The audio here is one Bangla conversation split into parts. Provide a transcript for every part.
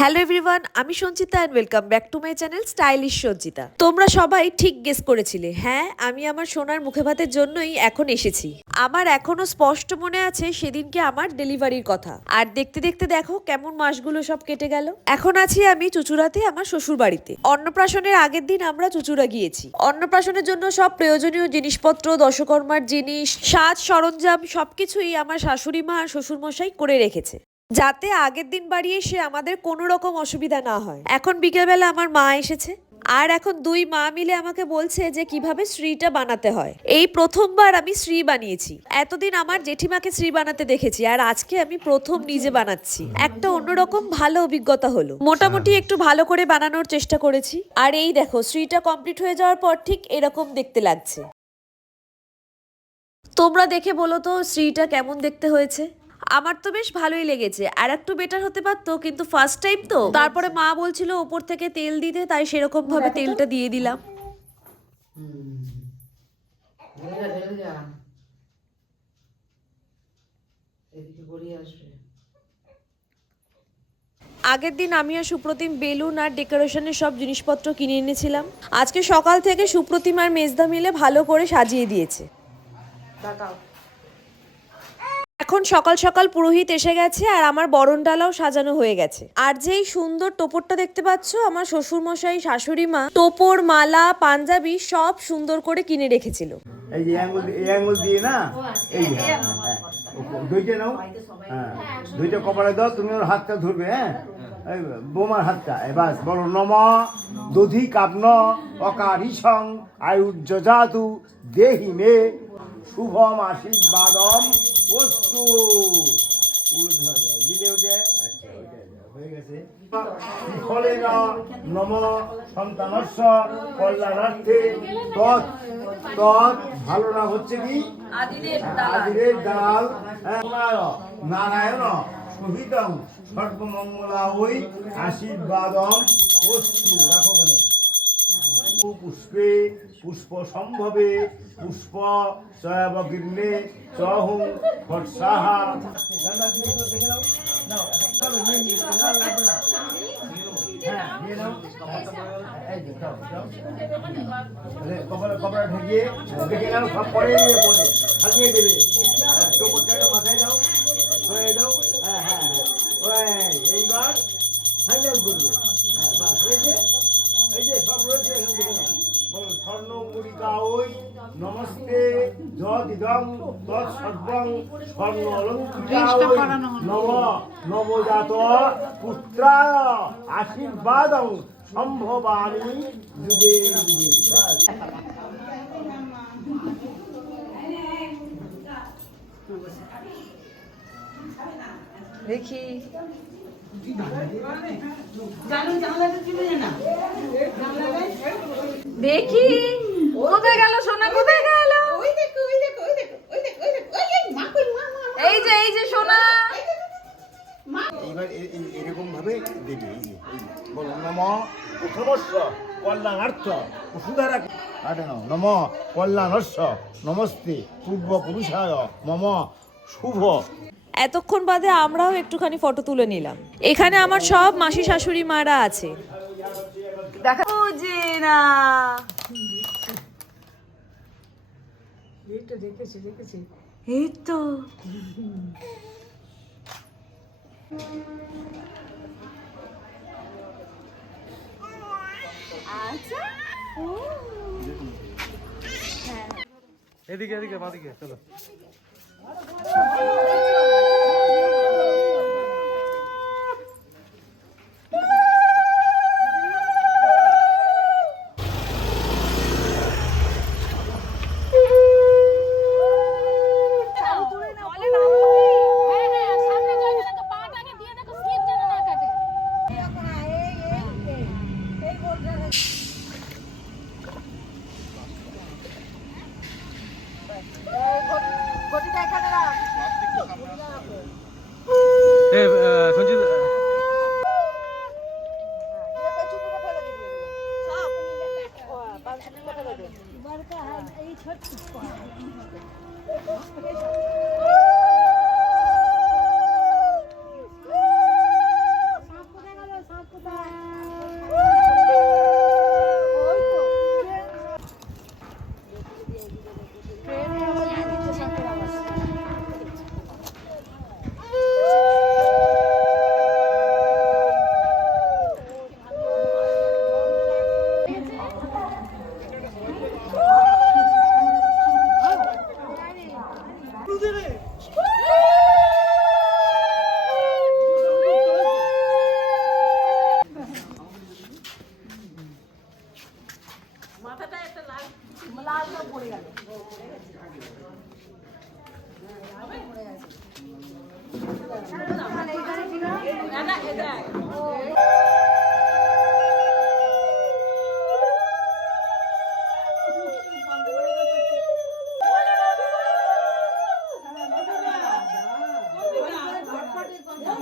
হ্যালো এভরিওয়ান আমি Sanchita and welcome back to my channel stylish Sanchita. তোমরা সবাই ঠিক গেস করেছিলে। হ্যাঁ আমি আমার সোনার মুখে ভাতের জন্যই এখন এসেছি। আমার এখনও স্পষ্ট মনে আছে সেদিনকে আমার ডেলিভারির কথা। আর দেখতে দেখতে দেখো কেমন মাসগুলো সব কেটে গেল। এখন আছি আমি চুচুড়াতে আমার শ্বশুর বাড়িতে অন্নপ্রাশনের আগের দিন আমরা চুচুড়া গিয়েছি। অন্নপ্রাশনের জন্য সব প্রয়োজনীয় জিনিসপত্র, দশকর্মার জিনিস, সাজ সরঞ্জাম সবকিছুই আমার শাশুড়ি মা আর শ্বশুর মশাই করে রেখেছে। যাতে আগের দিন বাড়িয়ে সে আমাদের কোনো রকম অসুবিধা না হয়। এখন বিকেলবেলা আমার মা এসেছে আর এখন দুই মা মিলে আমাকে বলছে যে কীভাবে শ্রীটা বানাতে হয়। এই প্রথমবার আমি শ্রী বানিয়েছি। এতদিন আমার জেঠিমাকে শ্রী বানাতে দেখেছি আর আজকে আমি প্রথম নিজে বানাচ্ছি। একটা অন্যরকম ভালো অভিজ্ঞতা হলো। মোটামুটি একটু ভালো করে বানানোর চেষ্টা করেছি। আর এই দেখো শ্রীটা কমপ্লিট হয়ে যাওয়ার পর ঠিক এরকম দেখতে লাগছে। তোমরা দেখে বলো তো শ্রীটা কেমন দেখতে হয়েছে? আমার তো বেশ ভালোই লেগেছে। আর একটু বেটার হতে পারতো কিন্তু ফার্স্ট টাইম তো। তারপরে মা বলছিল ওপর থেকে তেল দিতে তাই সেরকম ভাবে তেলটা দিয়ে দিলাম। আগের দিন আমি আর সুপ্রতিম বেলুন আর ডেকোরেশনের সব জিনিসপত্র কিনে এনেছিলাম। আজকে সকাল থেকে সুপ্রতিম আর মেজদা মিলে ভালো করে সাজিয়ে দিয়েছে। এখন সকাল সকাল পুরোহিত এসে গেছে আর আমার বরণ ডালাও সাজানো হয়ে গেছে। আর যেই সুন্দর টোপরটা দেখতে পাচ্ছ আমার শ্বশুর মশাই শাশুড়ি মা টোপর মালা পাঞ্জাবি সব সুন্দর করে কিনে রেখেছিল। এই যে আঙ্গুল এই আঙ্গুল দিয়ে না? এই হ্যাঁ, হ্যাঁ। দুইটা নাও। হ্যাঁ দুইটা কপালে দাও তুমি ওর হাতটা ধরবে হ্যাঁ? বোমার হাতটা এবার বলো নম দধি কাপ্ন অকারিসং দেহি মে শুভম আশীর্বাদম অস্তু দিলে নম সন্তানস্য কল্যাণার্থে তৎ তৎ ভালো না হচ্ছে কি আদিরের হ্যাঁ, নারায়ণ সহিতং সর্বমঙ্গলা ওই আশীর্বাদম অস্তু রাখো পুষ্পে পুষ্প সম্ভবে পুষ্প চয়াবগির্ণে চহুং ফটসাহা দাদা তুমি একটু দেখে নাও নাও একটা হবে, নিয়ে নিয়ে নাও, লাগবে না। নিয়ে নাও এই যে, দাও, দাও। তাহলে কপালে ঢেকে দেখে নাও সব পরে সাজিয়ে দেবে টোপরটা মাথায় দাও হয়ে দাও হ্যাঁ হ্যাঁ হ্যাঁ এইবার ফাইনাল বলো স্বর্ণ মুড়িকা ওই নমস্তে যদিদং তৎসর্বং স্বর্ণ অলঙ্কৃতা ওই নম নবজাত পুত্রায় আশীর্বাদং সম্ভবামি যুগে যুগে। বাস। দেখি দেখি। কোথায় গেল সোনা? কোথায় গেল? ওই দেখো ওই দেখো ওই দেখো ওই দেখো ওই দেখো ওই এই মা কই মা মা এই যে এই যে সোনা। এইবার এরকম ভাবে দেবে এই যে এই যে। বলো নম সমস্য কল্যাণার্থ সুধারা আটে নম কল্যাণস্য নমস্তে পূর্ব পুরুষায় মম শুভ। এতক্ষণ বাদে আমরাও একটুখানি ফটো তুলে নিলাম। এখানে আমার সব মাসি শাশুড়ি মারা আছে। দেখা বুঝে না দেখেছি দেখেছি। এই তো। এদিকে এদিকে বাদিকে চলো। এ সঞ্জিত পুষ্প সম্ভবে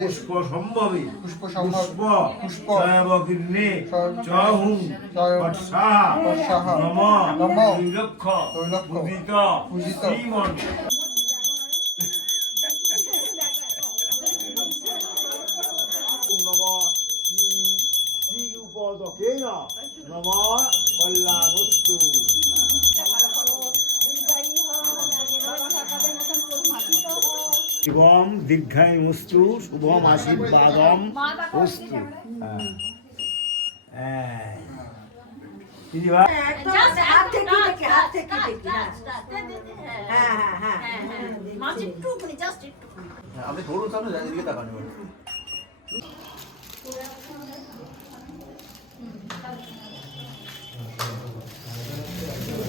পুষ্প সম্ভবী পুষ্প। পুষ্প। পুষ্প সর্বগিন্নে চহু পটসাহা নম। নম। ত্রৈলক্ষ। ত্রৈলক্ষ। পূজিত। পূজিত। শ্রীমন্ত। শিবম দীর্ঘায় মস্তু শুভম আশীর্বাদম অস্তু হ্যাঁ। হ্যাঁ। দিদিভাই আপনি ধরুন সামনে এদিকে তাকান এবার।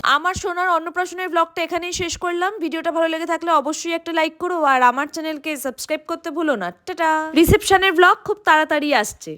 আমার সোনার অন্নপ্রাশনের ব্লগটা এখানেই শেষ করলাম। ভিডিওটা ভালো লেগে থাকলে অবশ্যই একটা লাইক করো আর আমার চ্যানেলকে সাবস্ক্রাইব করতে ভুলো না। টাটা। রিসেপশনের ব্লগ খুব তাড়াতাড়ি আসছে।